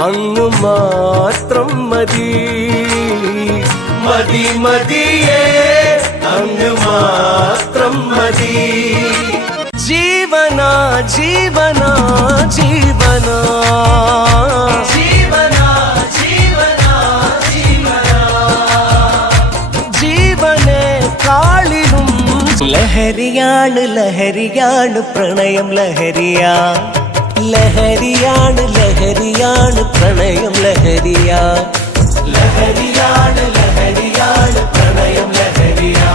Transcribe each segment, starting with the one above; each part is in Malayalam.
അങ്ങ് മാത്രം മതി. മതി മതിയേ അങ്ങ് മാത്രം മതി. ജീവന ജീവന ജീവന. ജീവന ജീവന ജീവന. ജീവനെ കാളിലും ലഹരിയാണ് ലഹരിയാണ് പ്രണയം ലഹരിയാ. ലഹരിയാണ് ലഹരിയാണ് പ്രണയം ലഹരിയാ ലഹരിയാണ് ലഹരിയാണ് പ്രണയം ലഹരിയാ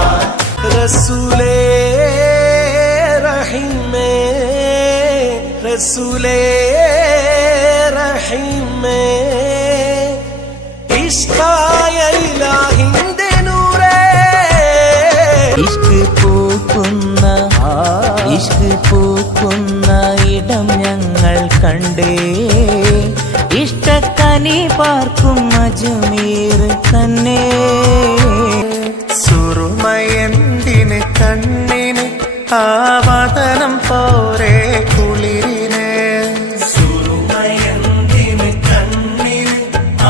റസൂലേ റഹിമേ റസൂലേ റഹിമേ. ഇഷ്കായ ഇലാഹിന്റെ നൂറേ. ഇഷ്ക് പൂക്കുന്ന ഇഷ്ക് പൂക്കുന്ന ഇടം ഞങ്ങൾ കണ്ടേ. ഇഷ്ടക്കനി പാർക്കും അജ്മീർ തന്നെ. സുറുമയന്തിന് കണ്ണിന് ആവതനം പോരെ കുളിരിന്. സുറുമയന്തിന് കണ്ണിന്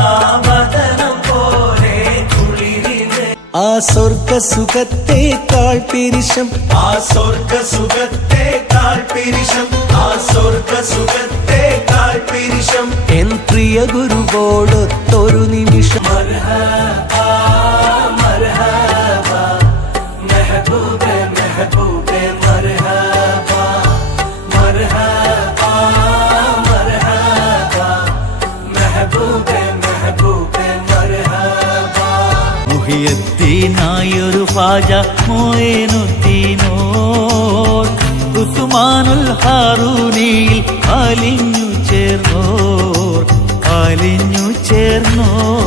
ആവതനം പോലെ കുളിരിന്. ആ സ്വർഗ സുഖത്തേക്കാൾ പിരിശം ആ സ്വർഗ സുഖത്തേക്കാൾ പിരിശം ആ സ്വർഗ സുഖത്തേക്കാൾ മുഹിയത്തീനായൊരു ഫാജ മോയനുദ്ദീനോ ഉസ്മാനുൽ ഹാറൂനിയിൽ അലിഞ്ഞു ചേർന്നോർ. അലിഞ്ഞു ചേർന്നോർ.